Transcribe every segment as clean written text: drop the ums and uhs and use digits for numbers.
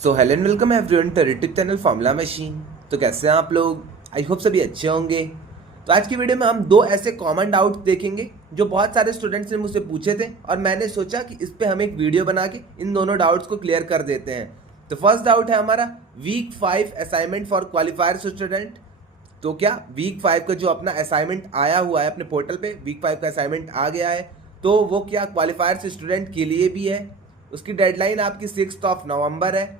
So hello and welcome everyone to YouTube channel formula machine. तो कैसे हैं आप लोग? आई होप सभी अच्छे होंगे। तो आज की वीडियो में हम दो ऐसे कॉमन डाउट्स देखेंगे जो बहुत सारे स्टूडेंट्स ने मुझसे पूछे थे और मैंने सोचा कि इस पे हम एक वीडियो बना के इन दोनों डाउट्स को क्लियर कर देते हैं। तो फर्स्ट डाउट है हमारा week 5 assignment for qualifier student. तो क्या वीक 5 का जो अपना असाइनमेंट आया हुआ है अपने पोर्टल पे, वीक 5 का असाइनमेंट आ गया है, तो वो क्या क्वालिफायर स्टूडेंट के लिए भी है? उसकी डेडलाइन आपकी 6 नवंबर है।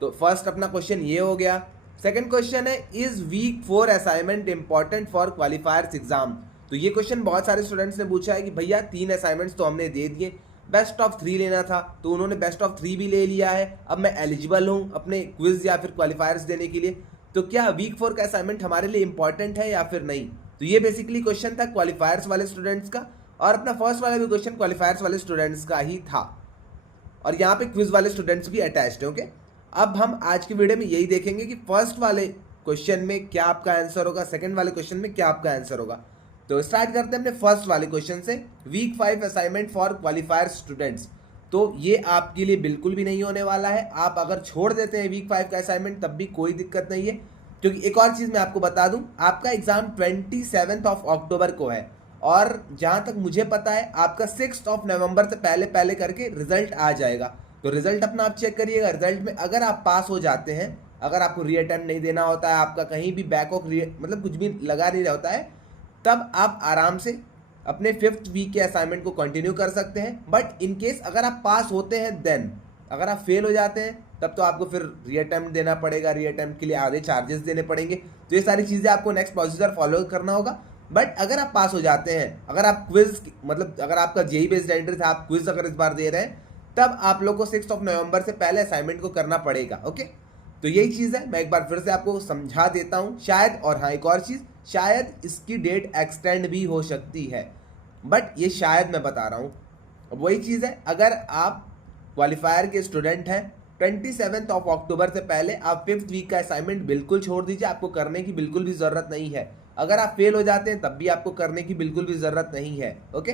तो फर्स्ट अपना क्वेश्चन ये हो गया। सेकंड क्वेश्चन है is weak 4 assignment important for क्वालिफायर्स exam. तो ये क्वेश्चन बहुत सारे स्टूडेंट्स ने पूछा है कि भैया 3 असाइनमेंट्स तो हमने दे दिए, बेस्ट ऑफ 3 लेना था, तो उन्होंने बेस्ट ऑफ 3 भी ले लिया है, अब मैं एलिजिबल हूँ अपने क्विज या फिर क्वालिफायर्स देने के लिए, तो क्या वीक 4 का असाइनमेंट हमारे लिए इंपॉर्टेंट है या फिर नहीं? तो ये बेसिकली क्वेश्चन था क्वालिफायर्स वाले स्टूडेंट्स का, और अपना फर्स्ट वाला भी क्वेश्चन क्वालिफायर्स वाले स्टूडेंट्स का ही था, और यहाँ पे क्विज वाले स्टूडेंट्स भी अटैच्ड है। ओके, अब हम आज की वीडियो में यही देखेंगे कि फर्स्ट वाले क्वेश्चन में क्या आपका आंसर होगा, सेकंड वाले क्वेश्चन में क्या आपका आंसर होगा। तो स्टार्ट करते हैं अपने फर्स्ट वाले क्वेश्चन से। Week 5 assignment for qualifier students, तो ये आपके लिए बिल्कुल भी नहीं होने वाला है। आप अगर छोड़ देते हैं वीक 5 का असाइनमेंट तब भी कोई दिक्कत नहीं है, क्योंकि एक और चीज़ मैं आपको बता दूं, आपका एग्जाम 27 अक्टूबर को है, और जहाँ तक मुझे पता है आपका 6 नवंबर से पहले पहले करके रिजल्ट आ जाएगा। तो रिजल्ट अपना आप चेक करिएगा। रिजल्ट में अगर आप पास हो जाते हैं, अगर आपको री अटेम्प्ट नहीं देना होता है, आपका कहीं भी बैक ऑफ मतलब कुछ भी लगा नहीं होता है, तब आप आराम से अपने 5th वीक के असाइनमेंट को कंटिन्यू कर सकते हैं। बट इन केस अगर आप पास होते हैं देन, अगर आप फेल हो जाते हैं तब तो आपको फिर री अटेम्प्ट देना पड़ेगा, री अटेम्प्ट के लिए आधे चार्जेस देने पड़ेंगे। तो ये सारी चीज़ें आपको नेक्स्ट प्रोसीजर फॉलो करना होगा। बट अगर आप पास हो जाते हैं, अगर आप क्विज मतलब अगर आपका जेई बेस्ड एंट्री था, आप क्विज अगर इस बार दे रहे हैं, तब आप लोग को 6 नवंबर से पहले असाइनमेंट को करना पड़ेगा। ओके, तो यही चीज़ है, मैं एक बार फिर से आपको समझा देता हूँ शायद। और हाँ, एक और चीज़, शायद इसकी डेट एक्सटेंड भी हो सकती है, बट ये शायद मैं बता रहा हूँ। वही चीज़ है, अगर आप क्वालिफायर के स्टूडेंट हैं 27 अक्टूबर से पहले आप 5th वीक का असाइनमेंट बिल्कुल छोड़ दीजिए, आपको करने की बिल्कुल भी ज़रूरत नहीं है। अगर आप फेल हो जाते हैं तब भी आपको करने की बिल्कुल भी ज़रूरत नहीं है। ओके,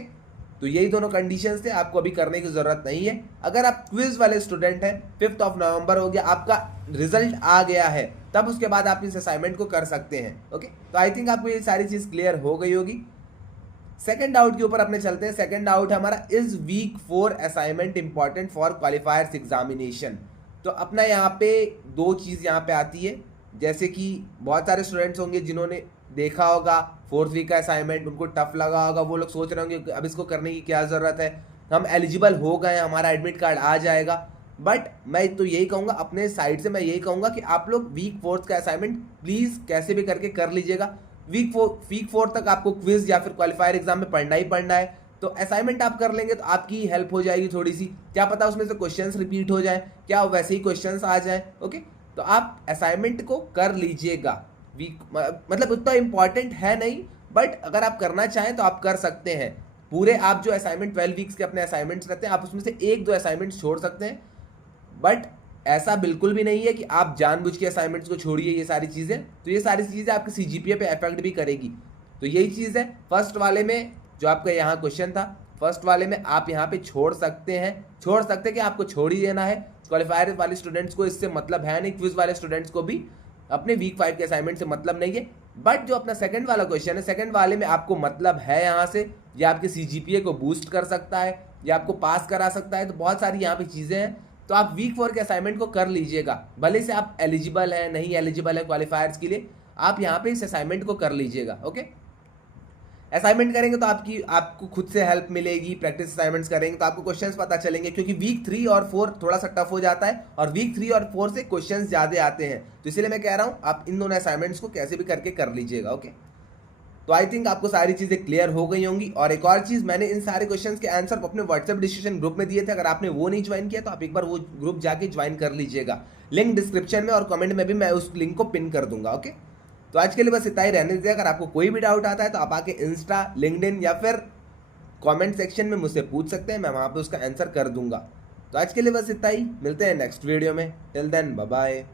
तो यही दोनों कंडीशंस थे, आपको अभी करने की ज़रूरत नहीं है। अगर आप क्विज वाले स्टूडेंट हैं, 5 नवंबर हो गया, आपका रिजल्ट आ गया है, तब उसके बाद आप इस असाइनमेंट को कर सकते हैं। ओके, तो आई थिंक आपको ये सारी चीज़ क्लियर हो गई होगी। सेकंड डाउट के ऊपर अपने चलते हैं। सेकंड डाउट है हमारा is weak 4 assignment important for क्वालिफायर्स examination. तो अपना यहाँ पे दो चीज़ यहाँ पे आती है, जैसे कि बहुत सारे स्टूडेंट्स होंगे जिन्होंने देखा होगा 4th वीक का असाइनमेंट, उनको टफ लगा होगा, वो लोग सोच रहे होंगे कि अब इसको करने की क्या ज़रूरत है, हम एलिजिबल हो गए, हमारा एडमिट कार्ड आ जाएगा। बट मैं तो यही कहूँगा, अपने साइड से मैं यही कहूँगा कि आप लोग वीक 4 का असाइनमेंट प्लीज़ कैसे भी करके कर लीजिएगा। वीक 4 तक आपको क्विज या फिर क्वालिफायर एग्जाम में पढ़ना ही पढ़ना है, तो असाइनमेंट आप कर लेंगे तो आपकी हेल्प हो जाएगी थोड़ी सी। क्या पता उसमें से क्वेश्चंस रिपीट हो जाए, क्या वैसे ही क्वेश्चंस आ जाए। ओके, तो आप असाइनमेंट को कर लीजिएगा। वीक मतलब उतना इंपॉर्टेंट है नहीं, बट अगर आप करना चाहें तो आप कर सकते हैं। पूरे आप जो असाइनमेंट 12 वीक्स के अपने असाइनमेंट्स रहते हैं, आप उसमें से 1-2 असाइनमेंट्स छोड़ सकते हैं। बट ऐसा बिल्कुल भी नहीं है कि आप जानबूझ के असाइनमेंट्स को छोड़िए। ये सारी चीज़ें, तो ये सारी चीज़ें आपके सीजीपीए पे इफेक्ट भी करेगी। तो यही चीज़ है, फर्स्ट वाले में जो आपका यहाँ क्वेश्चन था, फर्स्ट वाले में आप यहाँ पे छोड़ सकते हैं कि आपको छोड़ ही देना है। क्वालिफायर वाले स्टूडेंट्स को इससे मतलब है नहीं, क्विज वाले स्टूडेंट्स को भी अपने वीक 5 के असाइनमेंट से मतलब नहीं है। बट जो अपना सेकंड वाला क्वेश्चन है, सेकंड वाले में आपको मतलब है यहाँ से, या आपके सीजीपीए को बूस्ट कर सकता है या आपको पास करा सकता है। तो बहुत सारी यहाँ पे चीज़ें हैं, तो आप वीक 4 के असाइनमेंट को कर लीजिएगा। भले से आप एलिजिबल हैं नहीं एलिजिबल है क्वालिफायर्स के लिए, आप यहाँ पे इस असाइनमेंट को कर लीजिएगा। ओके, असाइनमेंट करेंगे तो आपको खुद से हेल्प मिलेगी। प्रैक्टिस असाइनमेंट्स करेंगे तो आपको क्वेश्चंस पता चलेंगे, क्योंकि वीक 3 और 4 थोड़ा सा टफ हो जाता है, और वीक 3 और 4 से क्वेश्चंस ज़्यादा आते हैं। तो इसलिए मैं कह रहा हूँ आप इन दोनों असाइनमेंट्स को कैसे भी करके कर लीजिएगा। ओके, तो आई थिंक आपको सारी चीज़ें क्लियर हो गई होंगी। और एक और चीज़, मैंने इन सारे क्वेश्चंस के आंसर अपने व्हाट्सएप डिस्कशन ग्रुप में दिए थे, अगर आपने वो नहीं ज्वाइन किया तो आप एक बार वो ग्रुप जाके ज्वाइन कर लीजिएगा। लिंक डिस्क्रिप्शन में और कमेंट में भी मैं उस लिंक को पिन कर दूंगा। ओके, तो आज के लिए बस इतना ही रहने दीजिए। अगर आपको कोई भी डाउट आता है तो आप आके इंस्टा, लिंक्डइन या फिर कमेंट सेक्शन में मुझसे पूछ सकते हैं, मैं वहाँ पे उसका आंसर कर दूंगा। तो आज के लिए बस इतना ही, मिलते हैं नेक्स्ट वीडियो में। Till then bye bye.